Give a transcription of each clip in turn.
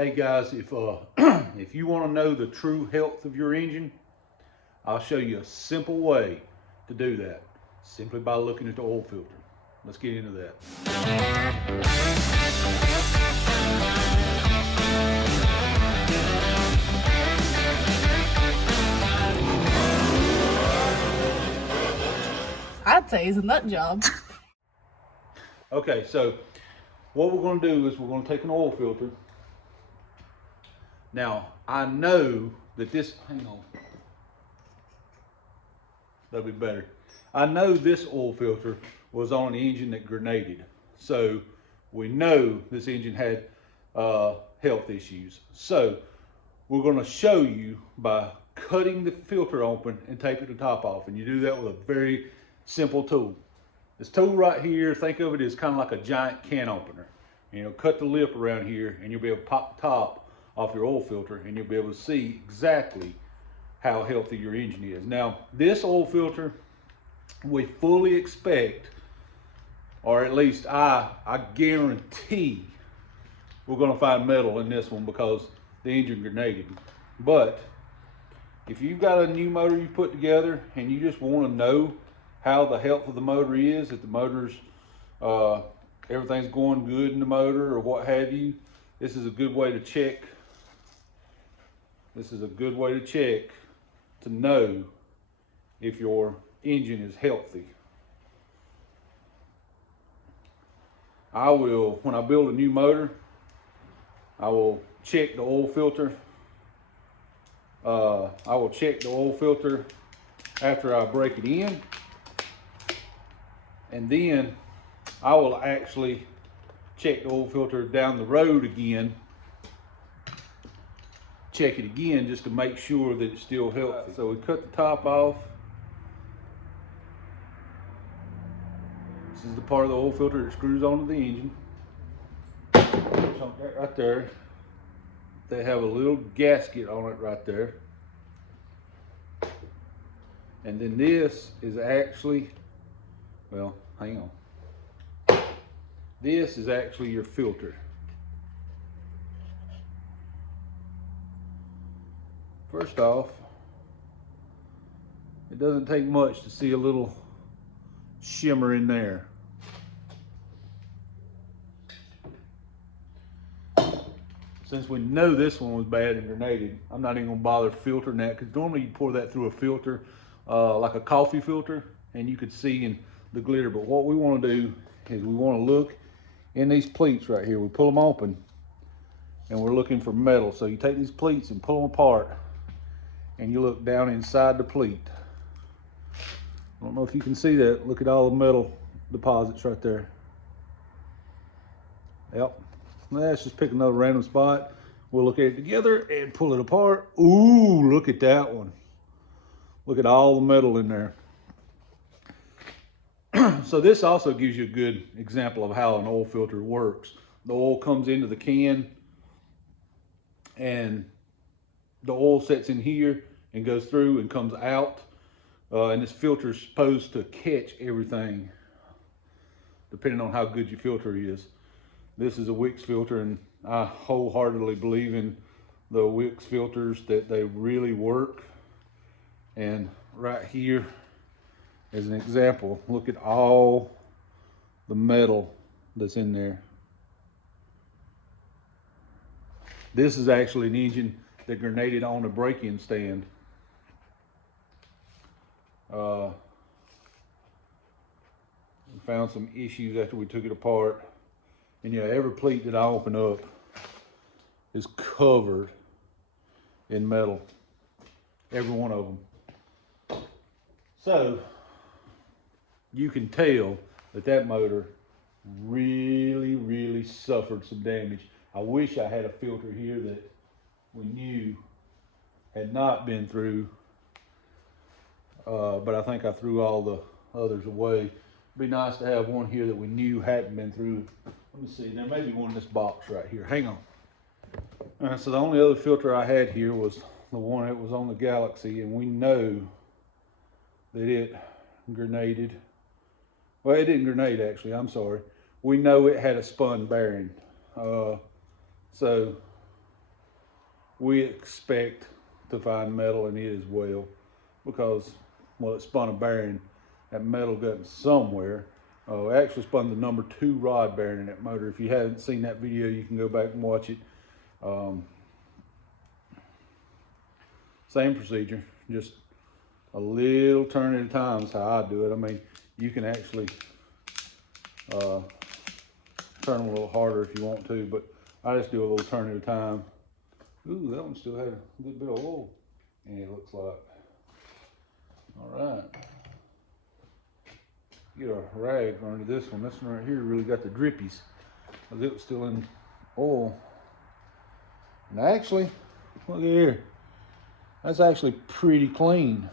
Hey guys, if if you want to know the true health of your engine, I'll show you a simple way to do that, simply by looking at the oil filter. Let's get into that. I'd say it's a nut job. Okay, so what we're going to do is we're going to take an oil filter. Now, I know that this, hang on, that'll be better. I know this oil filter was on an engine that grenaded. So we know this engine had health issues. So we're going to show you by cutting the filter open and taping the top off. And you do that with a very simple tool. This tool right here, think of it as kind of like a giant can opener. You know, cut the lip around here and you'll be able to pop the top off your oil filter and you'll be able to see exactly how healthy your engine is. Now, this oil filter, we fully expect, or at least I guarantee, we're going to find metal in this one because the engine grenaded. But if you've got a new motor you put together and you just want to know how the health of the motor is, if the motor's everything's going good in the motor or what have you, this is a good way to check. This is a good way to check to know if your engine is healthy. I will, when I build a new motor, I will check the oil filter. I will check the oil filter after I break it in. And then I will actually check the oil filter down the road again. Check it again just to make sure that it's still healthy. So we cut the top off. This is the part of the oil filter that screws onto the engine. That right there. They have a little gasket on it right there. And then this is actually, well, hang on. This is actually your filter. First off, it doesn't take much to see a little shimmer in there. Since we know this one was bad and grenaded, I'm not even gonna bother filtering that, because normally you pour that through a filter, like a coffee filter, and you could see in the glitter. But what we wanna do is we wanna look in these pleats right here. We pull them open and we're looking for metal. So you take these pleats and pull them apart and you look down inside the pleat. I don't know if you can see that. Look at all the metal deposits right there. Yep. Let's just pick another random spot. We'll look at it together and pull it apart. Ooh, look at that one. Look at all the metal in there. So this also gives you a good example of how an oil filter works. The oil comes into the can and the oil sets in here and goes through and comes out. And this filter is supposed to catch everything depending on how good your filter is. This is a Wix filter, and I wholeheartedly believe in the Wix filters, that they really work. And right here, as an example, look at all the metal that's in there. This is actually an engine that grenaded on a break-in stand. We found some issues after we took it apart. And yeah, every pleat that I open up is covered in metal. Every one of them. So you can tell that that motor really suffered some damage. I wish I had a filter here that we knew had not been through, but I think I threw all the others away. It'd be nice to have one here that we knew hadn't been through. Let me see, there may be one in this box right here. Hang on. All right, so the only other filter I had here was the one that was on the Galaxy, and we know that it grenaded. Well, it didn't grenade actually, I'm sorry. We know it had a spun bearing. So we expect to find metal in it as well, because, well, it spun a bearing. That metal got somewhere. We actually spun the number 2 rod bearing in that motor. If you haven't seen that video, you can go back and watch it. Same procedure, just a little turn at a time is how I do it. I mean, you can actually turn them a little harder if you want to, but I just do a little turn at a time. Ooh, that one still had a good bit of oil in it, looks like. All right. Get a rag under this one. This one right here really got the drippies, because it was still in oil. And actually, look at here. That's actually pretty clean.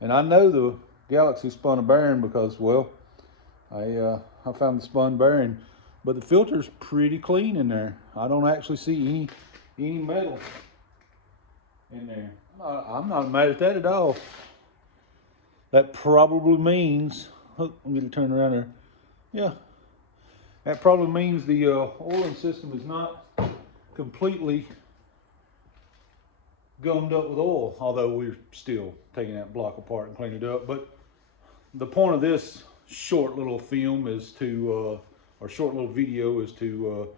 And I know the Galaxy spun a bearing because, well, I found the spun bearing, but the filter's pretty clean in there. I don't actually see any metal in there. I'm not mad at that at all. That probably means, oh, I'm going to turn around there. Yeah, that probably means the oiling system is not completely gummed up with oil, although we're still taking that block apart and cleaning it up. But the point of this short little film is to, or short little video is to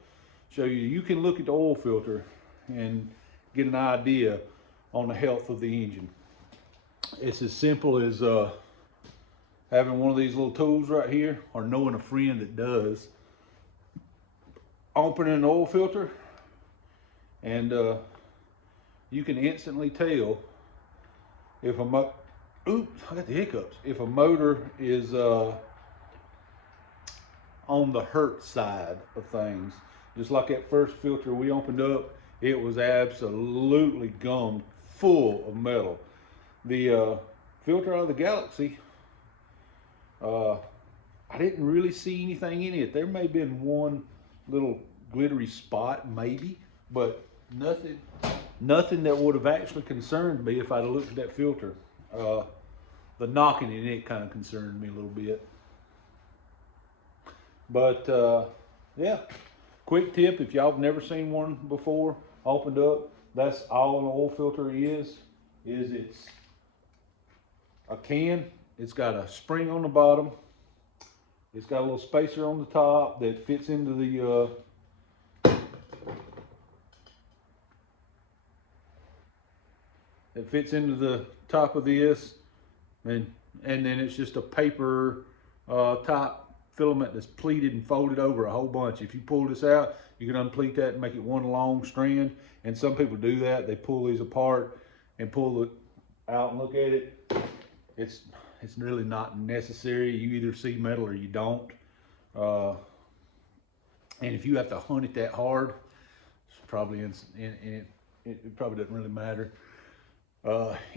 show you, you can look at the oil filter and get an idea on the health of the engine. It's as simple as having one of these little tools right here, or knowing a friend that does. Opening an oil filter, and you can instantly tell if a oops, I got the hiccups. If a motor is on the hurt side of things, just like that first filter we opened up, it was absolutely gummed full of metal. The filter out of the Galaxy, I didn't really see anything in it. There may have been one little glittery spot, maybe, but nothing that would have actually concerned me if I'd have looked at that filter. The knocking in it kind of concerned me a little bit. But yeah, quick tip, if y'all have never seen one before opened up, that's all an oil filter is it's a can. It's got a spring on the bottom. It's got a little spacer on the top that fits into the top of this, and then it's just a paper top filament that's pleated and folded over a whole bunch. If you pull this out, you can unpleat that and make it one long strand, and some people do that. They pull these apart and pull it out and look at it. It's really not necessary. You either see metal or you don't. And if you have to hunt it that hard, it's probably it probably doesn't really matter.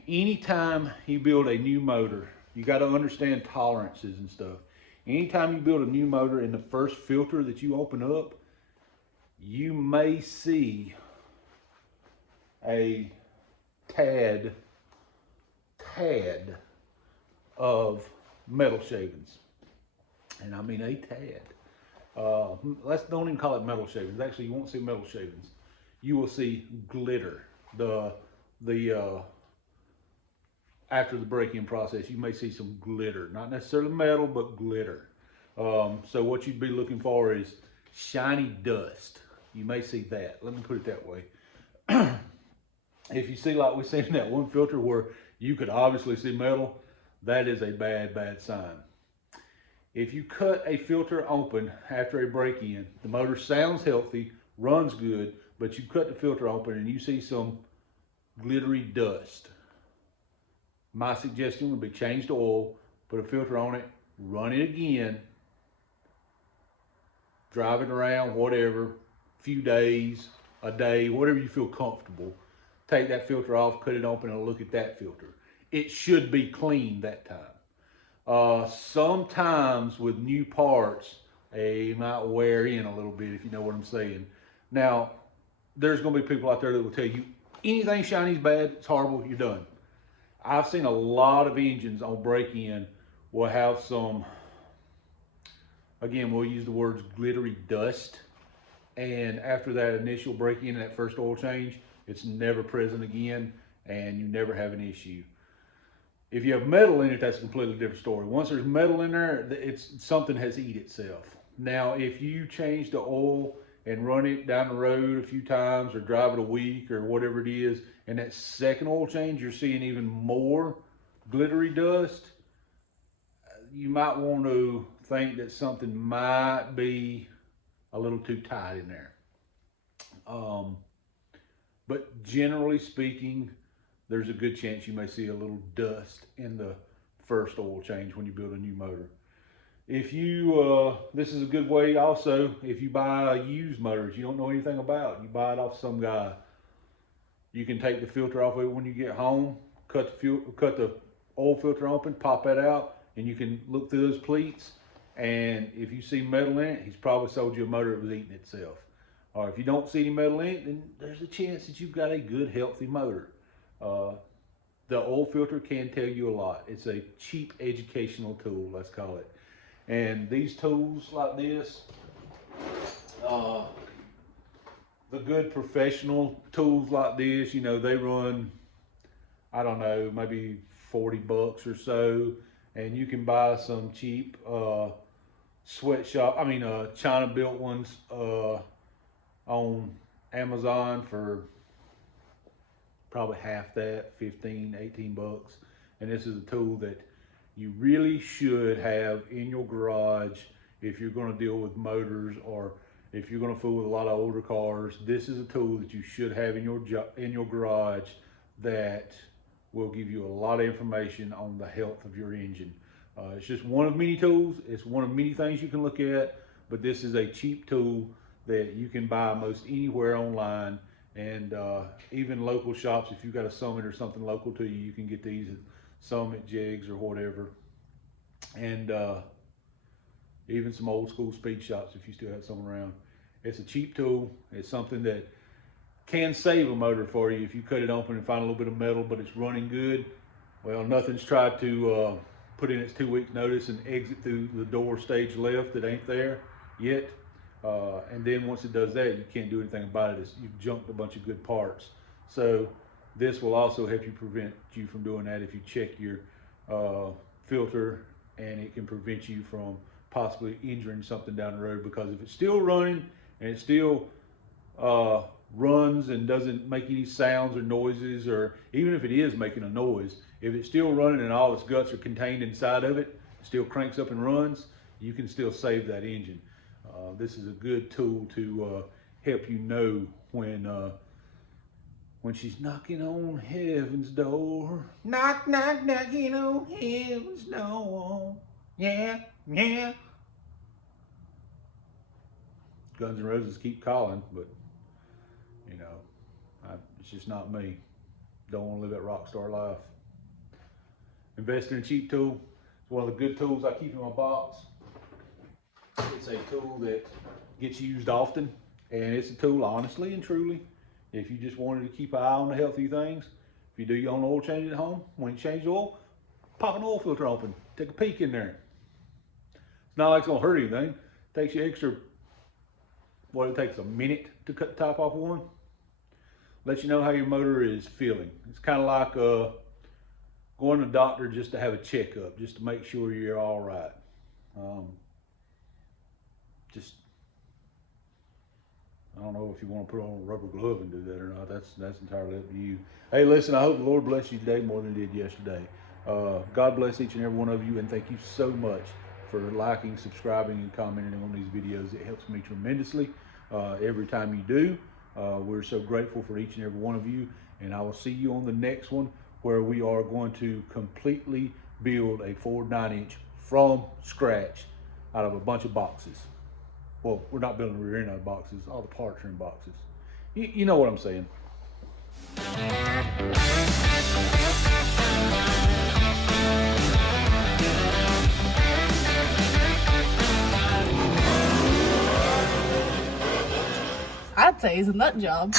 Anytime you build a new motor, you got to understand tolerances and stuff. Anytime you build a new motor, in the first filter that you open up, you may see a tad of metal shavings, and I mean a tad. Let's don't even call it metal shavings. Actually, you won't see metal shavings. You will see glitter. After the break-in process, you may see some glitter, not necessarily metal, but glitter. So what you'd be looking for is shiny dust. You may see that. Let me put it that way. If you see, like we seen in that one filter where you could obviously see metal, that is a bad sign. If you cut a filter open after a break-in, the motor sounds healthy, runs good, but you cut the filter open and you see some glittery dust, my suggestion would be change the oil, put a filter on it, run it again, drive it around, whatever, few days, a day, whatever you feel comfortable. Take that filter off, cut it open, and look at that filter. It should be clean that time. Sometimes with new parts, they might wear in a little bit, if you know what I'm saying. Now, there's going to be people out there that will tell you anything shiny is bad, it's horrible, you're done. I've seen a lot of engines on break-in will have some again, we'll use the words glittery dust. And after that initial break-in and that first oil change, it's never present again, and you never have an issue. If you have metal in it, that's a completely different story. Once there's metal in there, something has eat itself. Now, if you change the oil and run it down the road a few times or drive it a week or whatever it is, and that second oil change, you're seeing even more glittery dust, you might want to think that something might be a little too tight in there. But generally speaking, there's a good chance you may see a little dust in the first oil change when you build a new motor. If you, this is a good way also, if you buy used motors you don't know anything about, you buy it off some guy, you can take the filter off of it when you get home, cut the oil filter open, pop that out, and you can look through those pleats, and if you see metal in it, he's probably sold you a motor that was eating itself. Or if you don't see any metal in it, then there's a chance that you've got a good, healthy motor. The oil filter can tell you a lot. It's a cheap educational tool, let's call it. And these tools like this, the good professional tools like this, you know, they run, I don't know, maybe 40 bucks or so. And you can buy some cheap China built ones on Amazon for probably half that, 15, 18 bucks. And this is a tool that you really should have in your garage if you're going to deal with motors, or if you're going to fool with a lot of older cars. This is a tool that you should have in your garage that will give you a lot of information on the health of your engine. It's just one of many tools. It's one of many things you can look at, but this is a cheap tool that you can buy most anywhere online, and even local shops. If you've got a Summit or something local to you, you can get these at Summit, Jigs, or whatever. And even some old school speed shops if you still have some around. It's a cheap tool. It's something that can save a motor for you if you cut it open and find a little bit of metal, but it's running good. Well, nothing's tried to put in its 2 week notice and exit through the door stage left that ain't there yet. And then once it does that, you can't do anything about it. You've junked a bunch of good parts. So this will also help you prevent you from doing that if you check your filter, and it can prevent you from possibly injuring something down the road, because if it's still running and it still runs and doesn't make any sounds or noises, or even if it is making a noise, if it's still running and all its guts are contained inside of it, it still cranks up and runs, you can still save that engine. This is a good tool to help you know when she's knocking on heaven's door. Knock, knock, knocking on heaven's door. Yeah, yeah. Guns N' Roses keep calling, but you know, it's just not me. Don't want to live that rock star life. Invest in a cheap tool. It's one of the good tools I keep in my box. It's a tool that gets used often, and it's a tool, honestly and truly, if you just wanted to keep an eye on the healthy things. If you do your own oil change at home, when you change the oil, pop an oil filter open, take a peek in there. It's not like it's gonna hurt anything. It takes you extra, it takes a minute to cut the top off of one. Let you know how your motor is feeling. It's kind of like going to the doctor just to have a checkup, just to make sure you're all right. I don't know if you want to put on a rubber glove and do that or not. That's entirely up to you. Hey, listen, I hope the Lord bless you today more than He did yesterday. God bless each and every one of you, and thank you so much for liking, subscribing, and commenting on these videos. It helps me tremendously every time you do. We're so grateful for each and every one of you, and I will see you on the next one, where we are going to completely build a Ford 9-inch from scratch out of a bunch of boxes. Well, we're not building the rear end out of boxes. All the parts are in boxes. You know what I'm saying. I'd say he's a nut job.